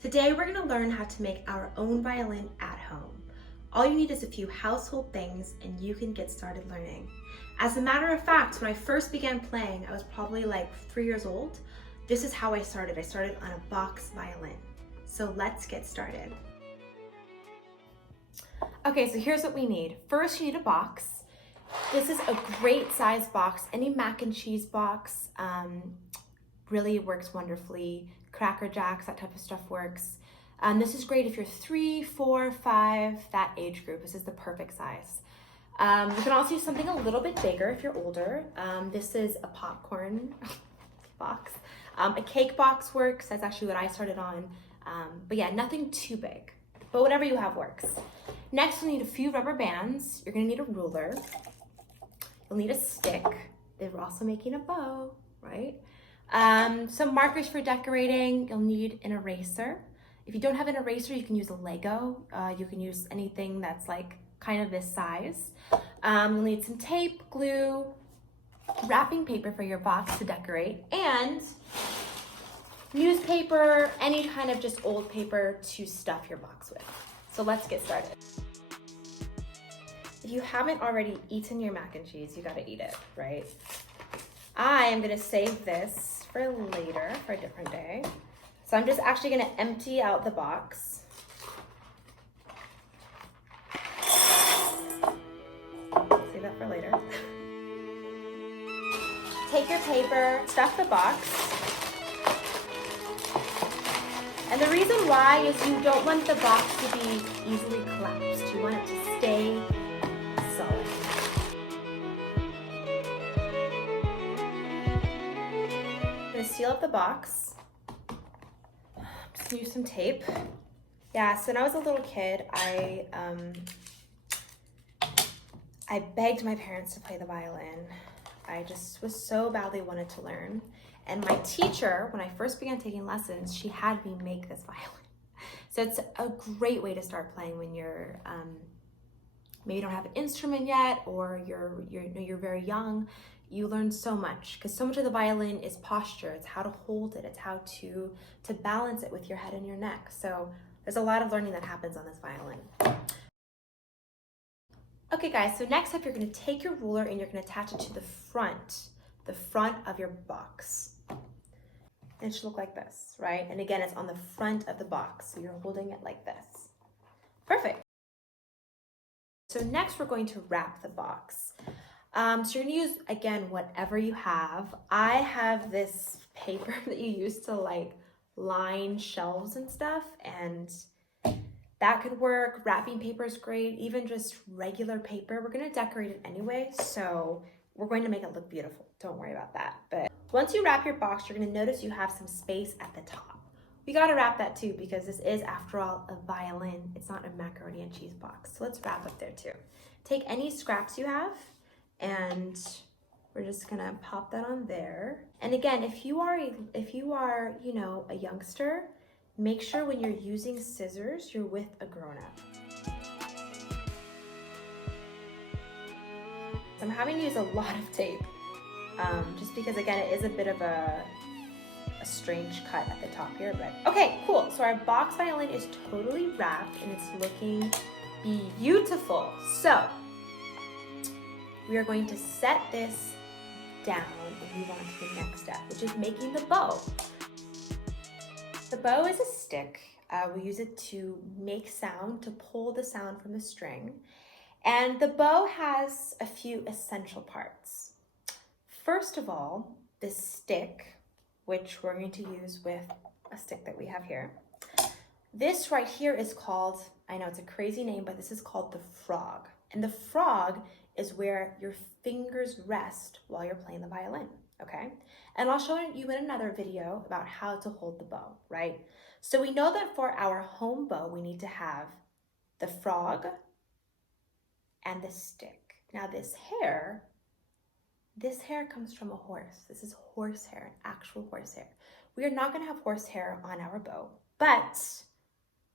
Today we're going to learn how to make our own violin at home. All you need is a few household things and you can get started learning. As a matter of fact, when I first began playing, I was probably like 3 years old. This is how I started. I started on a box violin. So let's get started. Okay, so here's what we need. First, you need a box. This is a great size box. Any mac and cheese box really works wonderfully. Cracker Jacks, that type of stuff works. This is great if you're 3, 4, 5, that age group. This is the perfect size. You can also use something a little bit bigger if you're older. This is a popcorn box. A cake box works. That's actually what I started on. But yeah, nothing too big. But whatever you have works. Next, you'll need a few rubber bands. You're gonna need a ruler. You'll need a stick. We're also making a bow, right? Some markers for decorating. You'll need an eraser. If you don't have an eraser, you can use a Lego. You can use anything that's like kind of this size. You'll need some tape, glue, wrapping paper for your box to decorate, and newspaper, any kind of just old paper to stuff your box with. So let's get started. If you haven't already eaten your mac and cheese, you gotta eat it, right? I am gonna save this for later, for a different day. So I'm just actually gonna empty out the box. Save that for later. Take your paper, stuff the box. And the reason why is you don't want the box to be easily collapsed. You want it to stay solid. I'm gonna seal up the box. I'm just gonna use some tape. Yeah, so when I was a little kid, I begged my parents to play the violin. I just was so badly wanted to learn. And my teacher, when I first began taking lessons, she had me make this violin. So it's a great way to start playing when you're maybe you don't have an instrument yet, or you're very young. You learn so much, because so much of the violin is posture. It's how to hold it. It's how to balance it with your head and your neck. So there's a lot of learning that happens on this violin. Okay guys, so next up you're gonna take your ruler and you're gonna attach it to the front of your box. And it should look like this, right? And again, it's on the front of the box, so you're holding it like this. Perfect. So next we're going to wrap the box. So you're gonna use, again, whatever you have. I have this paper that you use to like line shelves and stuff, and that could work. Wrapping paper is great, even just regular paper. We're gonna decorate it anyway, so we're going to make it look beautiful. Don't worry about that. But once you wrap your box, you're gonna notice you have some space at the top. We gotta wrap that too, because this is, after all, a violin. It's not a macaroni and cheese box. So let's wrap up there too. Take any scraps you have, and we're just gonna pop that on there. And again, if you are, you know, a youngster, make sure when you're using scissors, you're with a grown-up. I'm having to use a lot of tape, just because again, it is a bit of a strange cut at the top here, but okay, cool. So our box violin is totally wrapped and it's looking beautiful. So we are going to set this down and move on to the next step, which is making the bow. The bow is a stick. We use it to make sound, to pull the sound from the string. And the bow has a few essential parts. First of all, this stick, which we're going to use with a stick that we have here. This right here is called, I know it's a crazy name, but this is called the frog. And the frog is where your fingers rest while you're playing the violin, okay? And I'll show you in another video about how to hold the bow, right? So we know that for our home bow, we need to have the frog and the stick. Now this hair comes from a horse. This is horsehair, an actual horsehair. We are not gonna have horsehair on our bow, but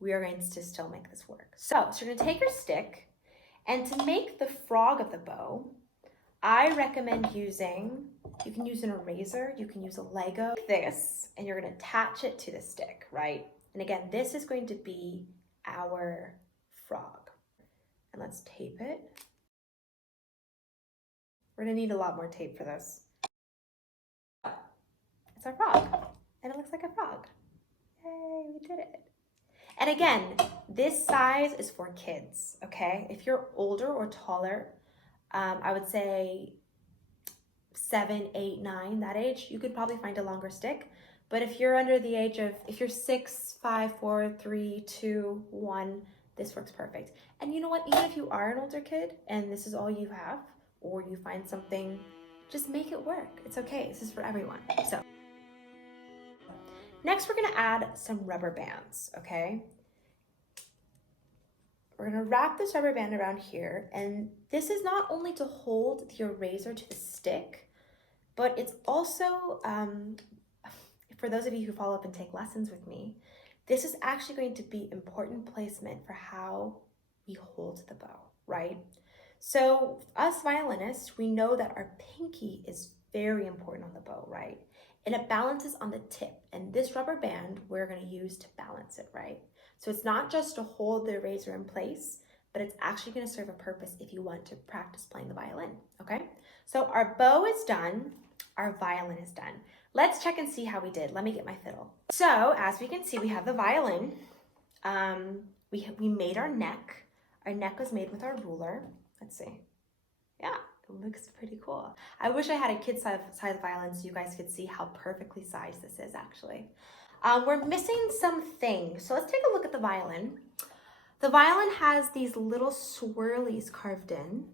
we are going to still make this work. So you're gonna take your stick, and to make the frog of the bow, I recommend using, you can use an eraser, you can use a Lego, like this, and you're gonna attach it to the stick, right? And again, this is going to be our frog. And let's tape it. We're gonna need a lot more tape for this. It's our frog, and it looks like a frog. Yay, we did it. And again, this size is for kids, okay? If you're older or taller, I would say 7, 8, 9, that age, you could probably find a longer stick. But if you're under the age of, if you're 6, 5, 4, 3, 2, 1, this works perfect. And you know what, even if you are an older kid and this is all you have, or you find something, just make it work. It's okay, this is for everyone. So next we're gonna add some rubber bands, okay? We're gonna wrap this rubber band around here, and this is not only to hold the eraser to the stick, but it's also, for those of you who follow up and take lessons with me, this is actually going to be important placement for how we hold the bow, right? So us violinists, we know that our pinky is very important on the bow, right? And it balances on the tip, and this rubber band we're gonna use to balance it, right? So it's not just to hold the eraser in place, but it's actually gonna serve a purpose if you want to practice playing the violin, okay? So our bow is done, our violin is done. Let's check and see how we did. Let me get my fiddle. So as we can see, we have the violin. We made our neck. Our neck was made with our ruler. Let's see. Yeah, it looks pretty cool. I wish I had a kid-size violin so you guys could see how perfectly sized this is actually. We're missing some things. So let's take a look at the violin. The violin has these little swirlies carved in.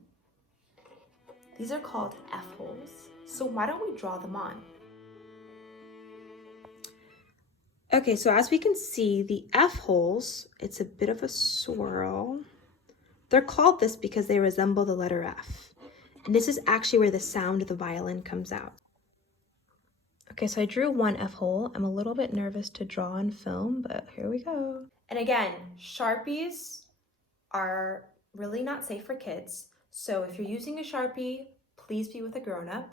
These are called F-holes. So why don't we draw them on? Okay, so as we can see, the F-holes, it's a bit of a swirl. They're called this because they resemble the letter F. And this is actually where the sound of the violin comes out. Okay, so I drew one F-hole. I'm a little bit nervous to draw on film, but here we go. And again, Sharpies are really not safe for kids. So if you're using a Sharpie, please be with a grown-up,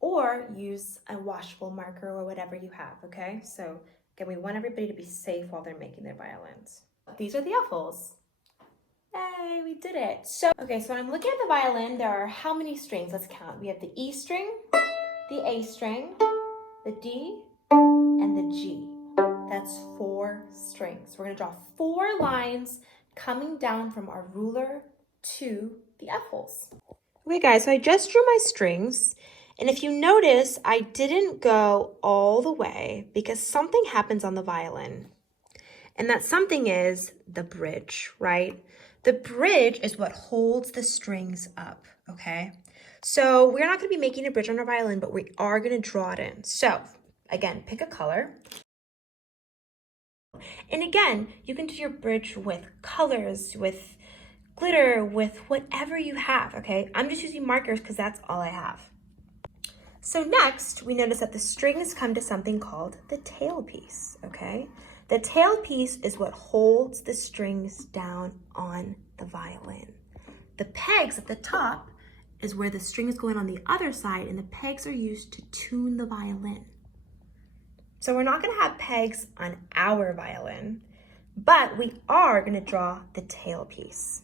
or use a washable marker or whatever you have, okay? So again, we want everybody to be safe while they're making their violins. These are the F-holes. Yay, we did it. So, okay, so when I'm looking at the violin, there are how many strings? Let's count. We have the E string, the A string, the D, and the G. That's 4 strings. We're gonna draw 4 lines coming down from our ruler to the F-holes. Okay guys, so I just drew my strings, and if you notice, I didn't go all the way because something happens on the violin. And that something is the bridge, right? The bridge is what holds the strings up, okay? So we're not gonna be making a bridge on our violin, but we are gonna draw it in. So again, pick a color. And again, you can do your bridge with colors, with glitter, with whatever you have, okay? I'm just using markers because that's all I have. So next, we notice that the strings come to something called the tailpiece, okay? The tailpiece is what holds the strings down on the violin. The pegs at the top is where the string is going on the other side, and the pegs are used to tune the violin. So we're not gonna have pegs on our violin, but we are gonna draw the tailpiece.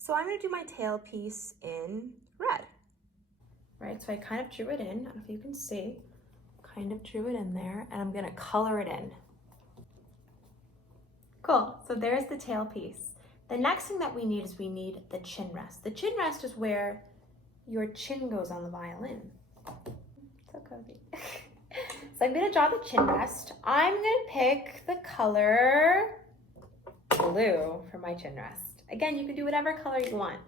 So I'm gonna do my tailpiece in red, right? So I kind of drew it in, I don't know if you can see, kind of drew it in there, and I'm gonna color it in. Cool, so there's the tailpiece. The next thing that we need is we need the chin rest. The chin rest is where your chin goes on the violin. So cozy. So I'm gonna draw the chin rest. I'm gonna pick the color blue for my chin rest. Again, you can do whatever color you want.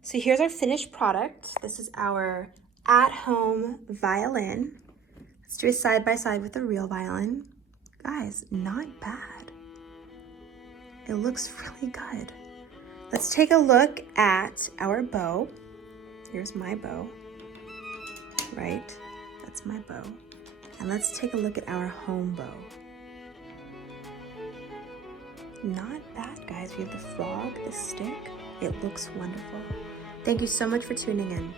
So here's our finished product. This is our at-home violin. Let's do a side by side with the real violin. Guys, not bad. It looks really good. Let's take a look at our bow. Here's my bow, right? That's my bow. And let's take a look at our home bow. Not bad, guys. We have the frog, the stick. It looks wonderful. Thank you so much for tuning in.